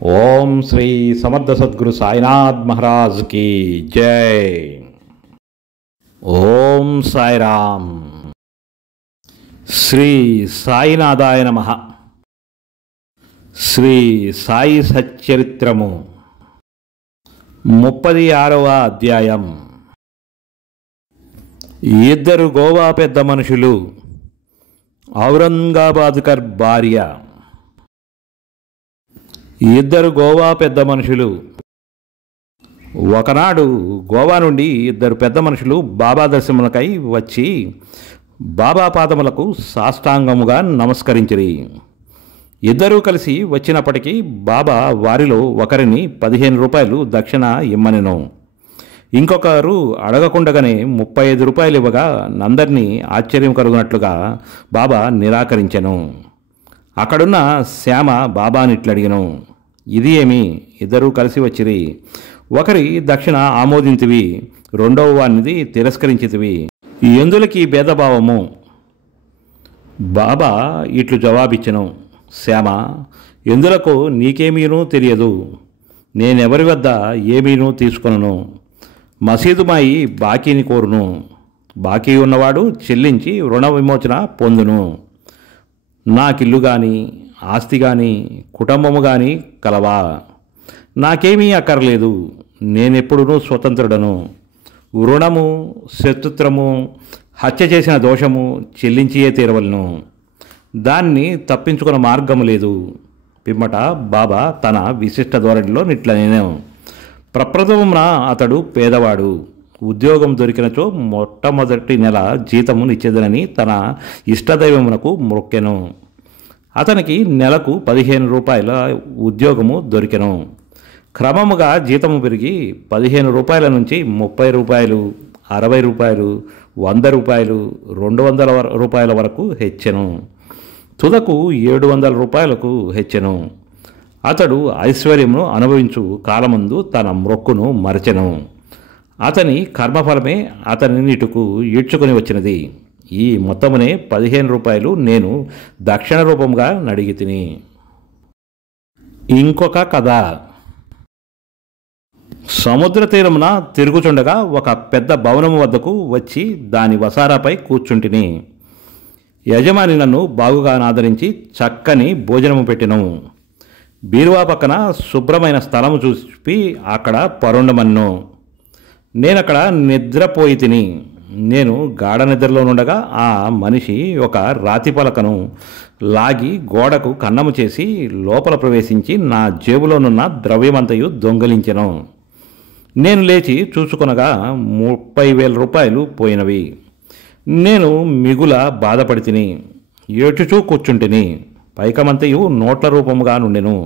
ఓం శ్రీ సమర్థ సద్గురు సాయినాథ్ మహారాజ్ की జై. ఓం సాయిరామ్. శ్రీ సాయినాథాయ నమః. శ్రీ సాయి సచ్చరిత్రము 36వ అధ్యాయం. ఇద్దరు గోవా పెద్ద మనుషులు. ఔరంగాబాద్కర్ భార్య. ఇద్దరు గోవా పెద్ద మనుషులు. ఒకనాడు గోవా నుండి ఇద్దరు పెద్ద మనుషులు బాబా దర్శనములకై వచ్చి బాబా పాదములకు సాష్టాంగముగా నమస్కరించిరి. ఇద్దరూ కలిసి వచ్చినప్పటికీ బాబా వారిలో ఒకరిని 15 రూపాయలు దక్షిణ ఇమ్మనెను. ఇంకొకరు అడగకుండగానే 35 రూపాయలు ఇవ్వగా అందరినీ ఆశ్చర్యం కలుగునట్లుగా బాబా నిరాకరించెను. అక్కడున్న శ్యామ బాబానిట్లడిగెను, ఇది ఏమి? ఇద్దరూ కలిసి వచ్చిరి. ఒకరి దక్షిణ ఆమోదించివి, రెండవ వానిది తిరస్కరించితివి, ఎందులకి భేదభావము? బాబా ఇట్లు జవాబిచ్చెను, శ్యామ, ఎందులకు నీకేమీనూ తెలియదు. నేనెవరి వద్ద ఏమీనూ తీసుకొనను. మసీదుమాయి బాకీని కోరును. బాకీ ఉన్నవాడు చెల్లించి రుణ విమోచన పొందును. నాకిల్లు కానీ ఆస్తి కానీ కుటుంబము కానీ కలవా? నాకేమీ అక్కర్లేదు. నేనెప్పుడునూ స్వతంత్రుడను. రుణము, శత్రుత్వము, హత్య చేసిన దోషము చెల్లించియే తీరవలను. దాన్ని తప్పించుకున్న మార్గము లేదు. పిమ్మట బాబా తన విశిష్ట ధోరణిలో నిట్లనేను. ప్రప్రథమమున అతడు పేదవాడు. ఉద్యోగం దొరికినచో మొట్టమొదటి నెల జీతము నిచ్చేదనని తన ఇష్టదైవమునకు మొక్కెను. అతనికి నెలకు 15 రూపాయల ఉద్యోగము దొరికెను. క్రమముగా జీతము పెరిగి 15 రూపాయల నుంచి 30 రూపాయలు, 60 రూపాయలు, 100 రూపాయలు, 200 రూపాయల వరకు హెచ్చెను. తుదకు 700 రూపాయలకు హెచ్చెను. అతడు ఐశ్వర్యమును అనుభవించు కాలమందు తన మ్రొక్కును మరచెను. అతని కర్మఫలమే అతని ఇటుకు ఈడ్చుకొని వచ్చినది. ఈ మొత్తమునే 15 రూపాయలు నేను దక్షిణ రూపంగా నడిగి తిని. ఇంకొక కథ. సముద్ర తీరమున తిరుగుచుండగా ఒక పెద్ద భవనము వద్దకు వచ్చి దాని వసారాపై కూర్చుంటిని. యజమాని నన్ను బాగుగా ఆదరించి చక్కని భోజనము పెట్టెను. బీరువా పక్కన శుభ్రమైన స్థలము చూపి అక్కడ పరుండమన్ను. నేనక్కడ నిద్రపోయి తిని. నేను గాఢ నిద్రలో నుండగా ఆ మనిషి ఒక రాతి పలకను లాగి గోడకు కన్నము చేసి లోపల ప్రవేశించి నా జేబులోనున్న ద్రవ్యమంతయు దొంగలించెను. నేను లేచి చూసుకొనగా 30,000 రూపాయలు పోయినవి. నేను మిగుల బాధపడి తిని ఏడ్చుచూ కూర్చుంటిని. పైకమంతయు నోట్ల రూపముగా నుండెను.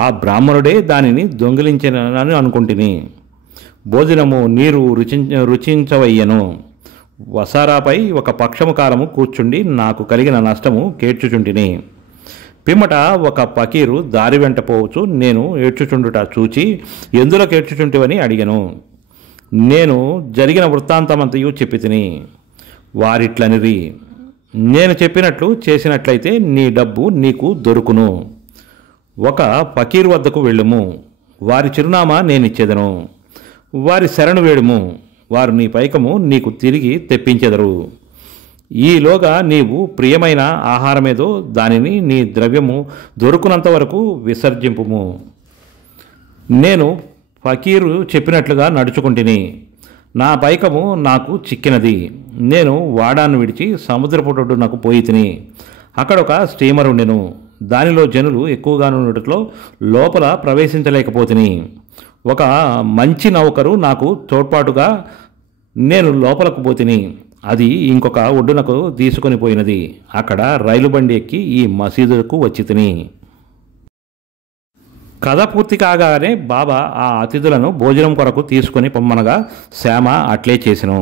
ఆ బ్రాహ్మణుడే దానిని దొంగిలించెనని అనుకుంటుని. భోజనము నీరు రుచించవయ్యను. వసారాపై ఒక పక్షము కాలము కూర్చుండి నాకు కలిగిన నష్టము కేడ్చుచుంటిని. పిమ్మట ఒక పకీరు దారి వెంట పోవచ్చు నేను ఏడ్చుచుండుట చూచి ఎందులకు ఏడ్చుచుంటివని అడిగను. నేను జరిగిన వృత్తాంతమంతయు చెప్పి తిని. వారిట్లనిరి, నేను చెప్పినట్లు చేసినట్లయితే నీ డబ్బు నీకు దొరుకును. ఒక ఫకీర్ వద్దకు వెళ్ళుము. వారి చిరునామా నేనిచ్చేదను. వారి శరణు వేడుము. వారు నీ పైకము నీకు తిరిగి తెప్పించెదరు. ఈలోగా నీవు ప్రియమైన ఆహారమేదో దానిని నీ ద్రవ్యము దొరుకునంత వరకు విసర్జింపుము. నేను ఫకీరు చెప్పినట్లుగా నడుచుకుంటుని. నా పైకము నాకు చిక్కినది. నేను వాడాను విడిచి సముద్రపుటొడ్డునకు పోయి తిని. అక్కడ ఒక స్టీమర్ ఉండెను. దానిలో జనులు ఎక్కువగా ఉండటంలో లోపల ప్రవేశించలేకపోతిని. ఒక మంచి నౌకరు నాకు తోడ్పాటుగా నేను లోపలకు పోతిని. అది ఇంకొక ఒడ్డునకు తీసుకొని పోయినది. అక్కడ రైలు బండి ఎక్కి ఈ మసీదుకు వచ్చి తిని. కథ పూర్తి కాగానే బాబా ఆ అతిథులను భోజనం కొరకు తీసుకొని పొమ్మనగా శ్యామ అట్లే చేసెను.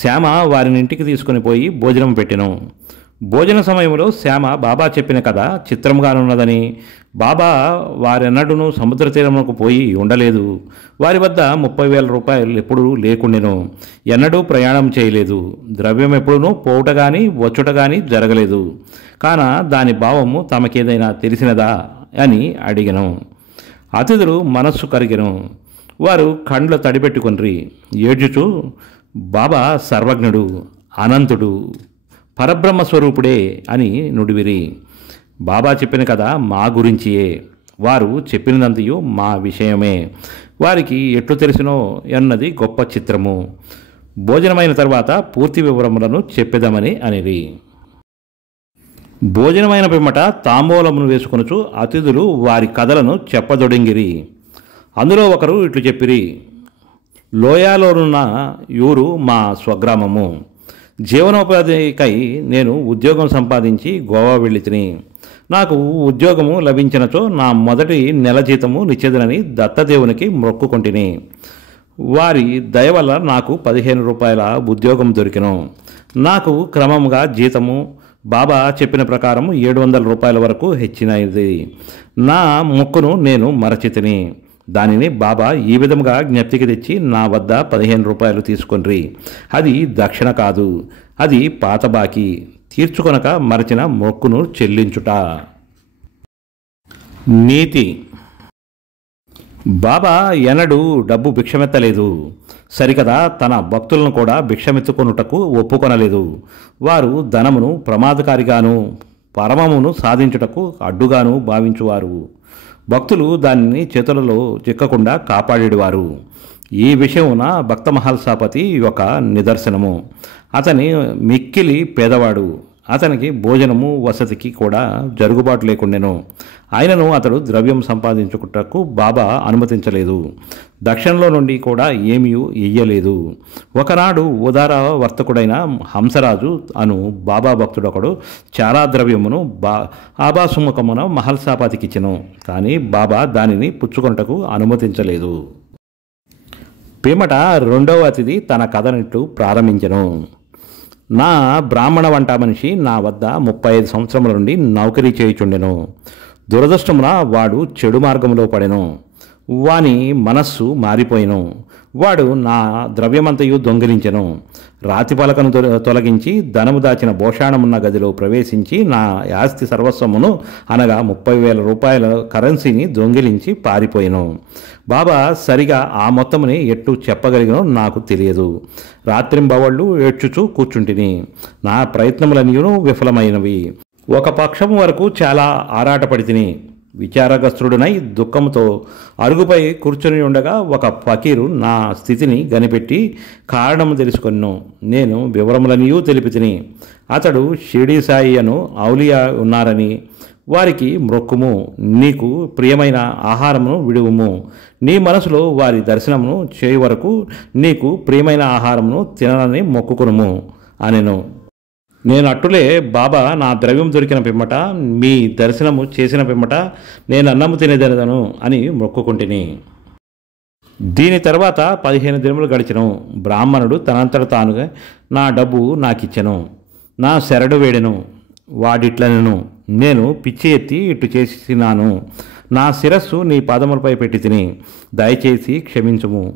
శ్యామ వారిని ఇంటికి తీసుకొని పోయి భోజనం పెట్టెను. భోజన సమయంలో శ్యామ బాబా చెప్పిన కథ చిత్రంగానున్నదని, బాబా వారెన్నడూనూ సముద్ర తీరమునకు పోయి ఉండలేదు, వారి వద్ద 30,000 రూపాయలు ఎప్పుడూ లేకుండెను, ఎన్నడూ ప్రయాణం చేయలేదు, ద్రవ్యం ఎప్పుడూ పోవుట కానీ వచ్చుట కానీ జరగలేదు, కాన దాని భావము తమకేదైనా తెలిసినదా అని అడిగను. అతిథులు మనస్సు కరిగెను. వారు కండ్ల తడిపెట్టుకొనిరి. ఏడ్చుచు, బాబా సర్వజ్ఞుడు, అనంతుడు, పరబ్రహ్మస్వరూపుడే అని నుడివిరి. బాబా చెప్పిన కథ మా గురించియే. వారు చెప్పినదంతయు మా విషయమే. వారికి ఎట్లు తెలిసినో అన్నది గొప్ప చిత్రము. భోజనమైన తర్వాత పూర్తి వివరములను చెప్పెదమని అనిరి. భోజనమైన పిమ్మట తాంబూలమును వేసుకొనుచు అతిథులు వారి కథలను చెప్పదొడంగిరి. అందులో ఒకరు ఇట్లు చెప్పిరి. లోయాలోనున్న ఊరు మా స్వగ్రామము. జీవనోపాధికై నేను ఉద్యోగం సంపాదించి గోవా వెళ్ళి తిని, నాకు ఉద్యోగము లభించినచో నా మొదటి నెల జీతము నిచ్చేదనని దత్తదేవునికి మొక్కుకొంటిని. వారి దయ వల్ల నాకు 15 రూపాయల ఉద్యోగం దొరికెను. నాకు క్రమంగా జీతము బాబా చెప్పిన ప్రకారం 700 రూపాయల వరకు హెచ్చినది. నా మొక్కును నేను మరచితిని. దానిని బాబా ఈ విధంగా జ్ఞప్తికి తెచ్చి నా వద్ద 15 రూపాయలు తీసుకొనిరి. అది దక్షిణ కాదు, అది పాత బాకీ, తీర్చుకొనక మరచిన మొక్కును చెల్లించుట. నీతి. బాబా ఎన్నడూ డబ్బు భిక్షమెత్తలేదు. సరికదా తన భక్తులను కూడా భిక్షమెత్తుకొనుటకు ఒప్పుకొనలేదు. వారు ధనమును ప్రమాదకారిగాను పరమమును సాధించుటకు అడ్డుగాను భావించువారు. భక్తులు దానిని చేతులలో చిక్కకుండా కాపాడేవారు. ఈ విషయమున భక్త మహల్సాపతి ఒక నిదర్శనము. అతని మిక్కిలి పేదవాడు. అతనికి భోజనము వసతికి కూడా జరుగుబాటు లేకుండెను. ఆయనను అతడు ద్రవ్యం సంపాదించుటకు బాబా అనుమతించలేదు. దక్షిణలో నుండి కూడా ఏమీ ఇయ్యలేదు. ఒకనాడు ఉదార వర్తకుడైన హంసరాజు అను బాబా భక్తుడొకడు చాలా ద్రవ్యమును ఆభాసుముఖమున మహల్సాపతికిచ్చెను. కానీ బాబా దానిని పుచ్చుకొనుటకు అనుమతించలేదు. పిమ్మట రెండవ అతిథి తన కథనిట్లు ప్రారంభించెను. నా బ్రాహ్మణ వంట మనిషి నా వద్ద 35 సంవత్సరముల నుండి నౌకరీ చేయుచుండెను. దురదృష్టమున వాడు చెడు మార్గంలో పడెను. వాని మనస్సు మారిపోయెను. వాడు నా ద్రవ్యమంతయు దొంగిలించెను. రాతి పలకను తొలగించి ధనము దాచిన భోషాణమున్న గదిలో ప్రవేశించి నా ఆస్తి సర్వస్వమును అనగా 30,000 రూపాయల కరెన్సీని దొంగిలించి పారిపోయెను. బాబా సరిగా ఆ మొత్తముని ఎట్టు చెప్పగలిగినో నాకు తెలియదు. రాత్రింబవళ్ళు ఏడ్చుచూ కూర్చుంటిని. నా ప్రయత్నములన్నీను విఫలమైనవి. ఒక పక్షము వరకు చాలా ఆరాటపడితిని. విచారగ్రస్తుడనై దుఃఖంతో అరుగుపై కూర్చొని ఉండగా ఒక ఫకీరు నా స్థితిని గనిపెట్టి కారణము తెలుసుకొను. నేను వివరములనియూ తెలిపితిని. అతడు షిరిడీ సాయి అను ఔలియా ఉన్నారని, వారికి మ్రొక్కుము, నీకు ప్రియమైన ఆహారమును విడువుము, నీ మనసులో వారి దర్శనమును చేయ వరకు నీకు ప్రియమైన ఆహారమును తిననని మొక్కుకొనుము అనెను. నేను అట్టులే బాబా నా ద్రవ్యం దొరికిన పిమ్మట మీ దర్శనము చేసిన పిమ్మట నేను అన్నము తినేదనను అని మొక్కుకుంటుని. దీని తర్వాత 15 దినములు గడిచెను. బ్రాహ్మణుడు తనంతట తానుగా నా డబ్బు నాకిచ్చెను. నా శరడు వేడెను. వాడిట్లనెను, నేను పిచ్చి ఎత్తి ఇట్టు చేసినాను. నా శిరస్సు నీ పాదములపై పెట్టి తిని దయచేసి క్షమించుము.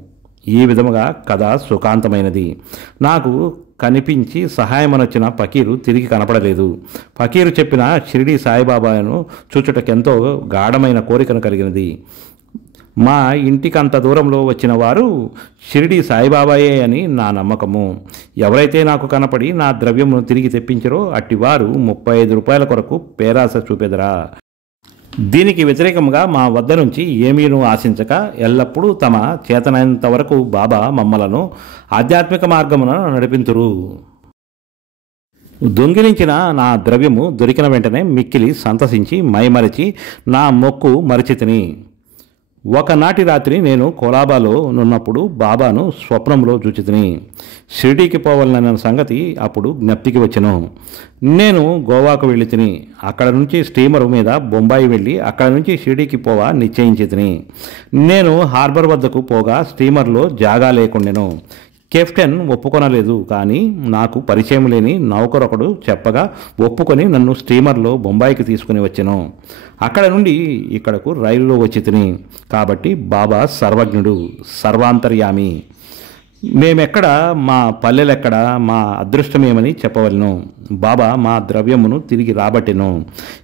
ఈ విధముగా కథ సుఖాంతమైనది. నాకు కనిపించి సహాయమనొచ్చిన ఫకీరు తిరిగి కనపడలేదు. ఫకీరు చెప్పిన షిరిడీ సాయిబాబాను చూచుటకెంతో గాఢమైన కోరికను కలిగినది. మా ఇంటికంత దూరంలో వచ్చిన వారు షిరిడీ సాయిబాబాయే అని నా నమ్మకము. ఎవరైతే నాకు కనపడి నా ద్రవ్యమును తిరిగి తెప్పించరో అట్టివారు 35 రూపాయల కొరకు పేరాస చూపెదరా. దీనికి వ్యతిరేకంగా మా వద్ద నుంచి ఏమీనూ ఆశించక ఎల్లప్పుడూ తమ చేతనైనంత వరకు బాబా మమ్మలను ఆధ్యాత్మిక మార్గమున నడిపింతురు. దొంగిలించిన నా ద్రవ్యము దొరికిన వెంటనే మిక్కిలి సంతసించి మైమరచి నా మొక్కు మరచితిని. ఒకనాటి రాత్రి నేను కొలాబాలో నున్నప్పుడు బాబాను స్వప్నంలో చూచితిని. షిరిడీకి పోవాలన్న సంగతి అప్పుడు జ్ఞప్తికి వచ్చెను. నేను గోవాకు వెళ్ళి తిని అక్కడ నుంచి స్టీమరు మీద బొంబాయి వెళ్ళి అక్కడ నుంచి షిరిడీకి పోవా నిశ్చయించి తిని. నేను హార్బర్ వద్దకు పోగా స్టీమర్లో జాగా లేకుండెను. కెప్టెన్ ఒప్పుకొనలేదు. కానీ నాకు పరిచయం లేని నౌకరొకడు చెప్పగా ఒప్పుకొని నన్ను స్టీమర్లో బొంబాయికి తీసుకుని వచ్చాను. అక్కడ నుండి ఇక్కడకు రైలులో వచ్చి తిని. కాబట్టి బాబా సర్వజ్ఞుడు, సర్వాంతర్యామి. మేమెక్కడ, మా పల్లెలెక్కడ, మా అదృష్టమేమని చెప్పవలను. బాబా మా ద్రవ్యమును తిరిగి రాబట్టెను,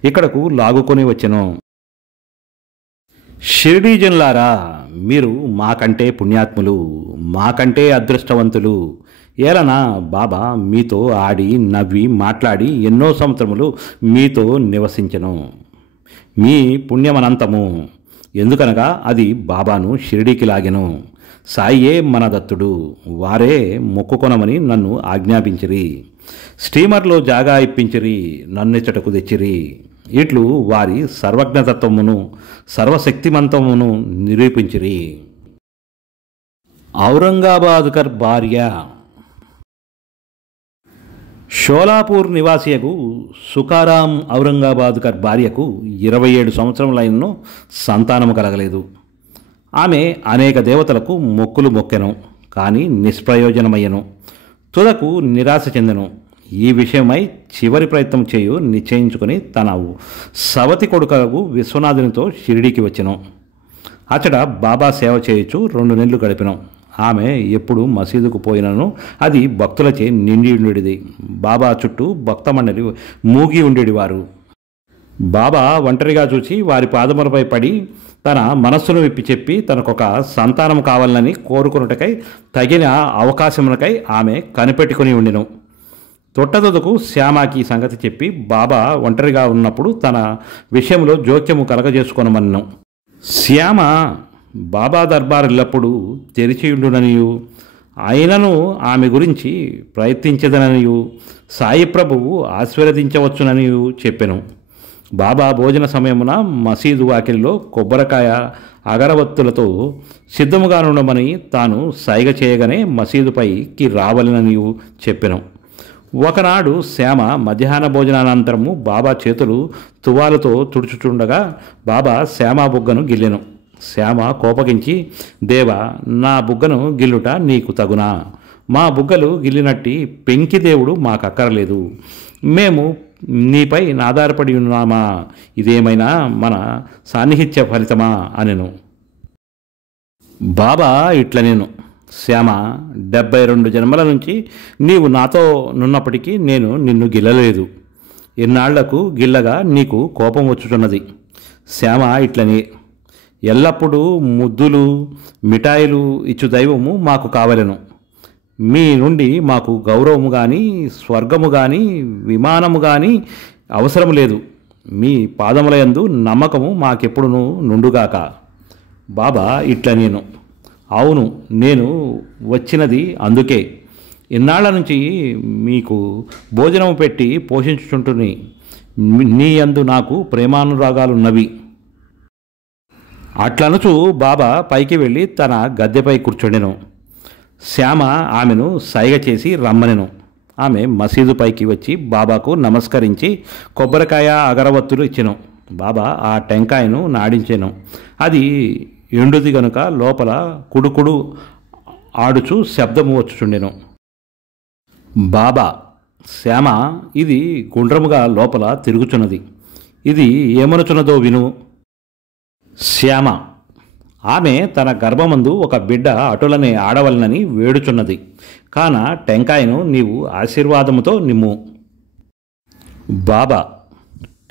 ఇక్కడకు లాగుకొని వచ్చెను. షిరిడీ జనులారా, మీరు మాకంటే పుణ్యాత్ములు, మాకంటే అదృష్టవంతులు. ఏలనా బాబా మీతో ఆడి నవ్వి మాట్లాడి ఎన్నో సంవత్సరములు మీతో నివసించను. మీ పుణ్యమనంతము. ఎందుకనగా అది బాబాను షిరిడీకి లాగెను. సాయియే మన దత్తుడు, వారే మొక్కుకొనమని నన్ను ఆజ్ఞాపించిరి. స్టీమర్లో జాగా ఇప్పించిరి, నన్నిచ్చటకు తెచ్చిరి. ఇట్లు వారి సర్వజ్ఞతత్వమును సర్వశక్తిమంతమును నిరూపించిరి. ఔరంగాబాద్కర్ భార్య. షోలాపూర్ నివాసియకు సుకారాం ఔరంగాబాద్కర్ భార్యకు 27 సంవత్సరములైనను సంతానము కలగలేదు. ఆమె అనేక దేవతలకు మొక్కులు మొక్కెను, కానీ నిష్ప్రయోజనమయ్యను. తుదకు నిరాశ చెందెను. ఈ విషయమై చివరి ప్రయత్నం చేయు నిశ్చయించుకుని తన సవతి కొడుకకు విశ్వనాథునితో షిరిడీకి వచ్చెను. అచ్చట బాబా సేవ చేయొచ్చు 2 నెలలు గడిపినాం. ఆమె ఎప్పుడు మసీదుకు పోయినను అది భక్తులచే నిండి ఉండేది. బాబా చుట్టూ భక్త మండలి మూగి ఉండేవారు. బాబా ఒంటరిగా చూసి వారి పాదములపై పడి తన మనస్సును విప్పి చెప్పి తనకొక సంతానం కావాలని కోరుకున్నటకై తగిన అవకాశమునకై ఆమె కనిపెట్టుకుని ఉండిను. తొట్టదొదకు శ్యామకి సంగతి చెప్పి బాబా ఒంటరిగా ఉన్నప్పుడు తన విషయంలో జోక్యము కలగజేసుకొనమన్నాను. శ్యామ బాబా దర్బార్ ఎల్లప్పుడూ తెరిచియుండుననియు, అయినను ఆమె గురించి ప్రయత్నించదననియు, సాయి ప్రభువు ఆశీర్వదించవచ్చుననియు చెప్పెను. బాబా భోజన సమయమున మసీదు వాకిలిలో కొబ్బరికాయ అగరవత్తులతో సిద్ధముగా ఉండమని తాను సైగ చేయగానే మసీదుపైకి రావాలననియు చెప్పెను. ఒకనాడు శ్యామ మధ్యాహ్న భోజనానంతరము బాబా చేతులు తువాలుతో తుడుచుచుండగా బాబా శ్యామ బుగ్గను గిల్లెను. శ్యామ కోపగించి, దేవా, నా బుగ్గను గిల్లుట నీకు తగునా? మా బుగ్గలు గిల్లినట్టి పెంకి దేవుడు మాకక్కరలేదు. మేము నీపై ఆధారపడి ఉన్నామా? ఇదేమైనా మన సాన్నిహిత్య ఫలితమా అనెను. బాబా ఇట్ల నేను, శ్యామ, 72 జన్మల నుంచి నీవు నాతో నున్నప్పటికీ నేను నిన్ను గిల్లలేదు. ఎన్నాళ్లకు గిల్లగా నీకు కోపం వచ్చుతున్నది. శ్యామ ఇట్లనే, ఎల్లప్పుడూ ముద్దులు మిఠాయిలు ఇచ్చు దైవము మాకు కావలెను. మీ నుండి మాకు గౌరవము కానీ స్వర్గము కానీ విమానము కానీ అవసరం లేదు. మీ పాదములయందు నమ్మకము మాకెప్పుడును నుండుగాక. బాబా ఇట్ల నేను, అవును, నేను వచ్చినది అందుకే. ఇన్నాళ్ల నుంచి మీకు భోజనము పెట్టి పోషించుచుంటుని. నీ యందు నాకు ప్రేమానురాగాలున్నవి. అట్లనుచు బాబా పైకి వెళ్ళి తన గద్దెపై కూర్చుండెను. శ్యామ ఆమెను సైగ చేసి రమ్మనెను. ఆమె మసీదు పైకి వచ్చి బాబాకు నమస్కరించి కొబ్బరికాయ అగరవత్తులు ఇచ్చెను. బాబా ఆ టెంకాయను నాడించెను. అది ఎండుది గనుక లోపల కుడుకుడు ఆడుచు శబ్దము వచ్చుచుండెను. బాబా, శ్యామ, ఇది గుండ్రముగా లోపల తిరుగుచున్నది. ఇది ఏమనుచున్నదో విను. శ్యామ, ఆమె తన గర్భమందు ఒక బిడ్డ అటులనే ఆడవలనని వేడుచున్నది. కాన టెంకాయను నీవు ఆశీర్వాదముతో నిమ్ము. బాబా,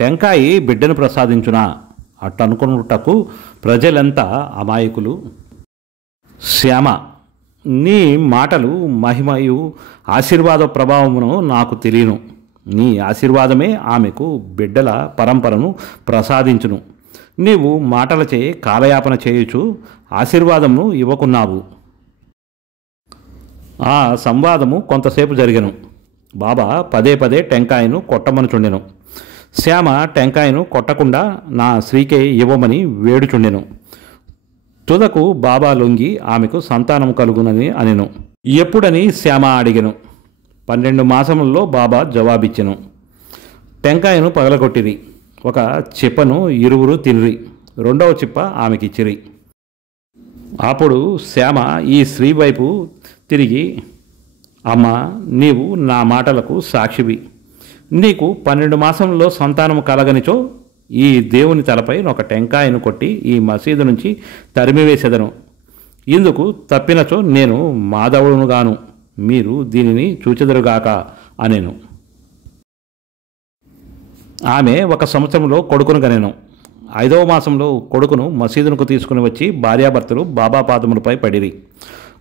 టెంకాయి బిడ్డను ప్రసాదించునా? అట్టనుకున్నటకు ప్రజలంతా అమాయకులు. శ్యామ, నీ మాటలు మహిమయు ఆశీర్వాద ప్రభావమును నాకు తెలియను. నీ ఆశీర్వాదమే ఆమెకు బిడ్డల పరంపరను ప్రసాదించును. నీవు మాటలచే కాలయాపన చేయుచు ఆశీర్వాదమును ఇవ్వకున్నావు. ఆ సంవాదము కొంతసేపు జరిగెను. బాబా పదే పదే టెంకాయను కొట్టమనుచుండెను. శ్యామ టెంకాయను కొట్టకుండా నా స్త్రీకే ఇవ్వమని వేడుచుండెను. తుదకు బాబా లొంగి ఆమెకు సంతానం కలుగునని అనెను. ఎప్పుడని శ్యామ అడిగెను. 12 మాసములలో బాబా జవాబిచ్చెను. టెంకాయను పగలగొట్టిరి. ఒక చిప్పను ఇరువురు తినిరి. 2వ చిప్ప ఆమెకిచ్చిరి. అప్పుడు శ్యామ ఈ స్త్రీ వైపు తిరిగి, అమ్మా, నీవు నా మాటలకు సాక్షివి. నీకు 12 మాసంలో సంతానము కలగనిచో ఈ దేవుని తలపై ఒక టెంకాయను కొట్టి ఈ మసీదు నుంచి తరిమివేసెదను. ఇందుకు తప్పినచో నేను మాధవుడునుగాను. మీరు దీనిని చూచెదరుగాక అనెను. ఆమె 1 సంవత్సరంలో కొడుకును కనెను. 5వ మాసంలో కొడుకును మసీదునకు తీసుకుని వచ్చి భార్యాభర్తలు బాబా పాదములపై పడిరి.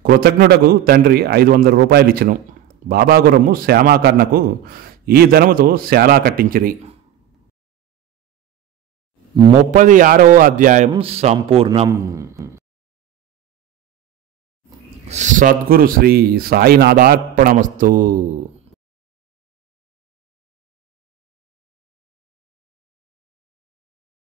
కృతజ్ఞుడకు తండ్రి 500 రూపాయలు ఇచ్చెను. బాబా గుర్రము శ్యామాకర్ణకు ఈ ధనముతో శాలా కట్టించిరి. 36వ అధ్యాయం సంపూర్ణం. సద్గురు శ్రీ సాయినాథార్పణమస్తు.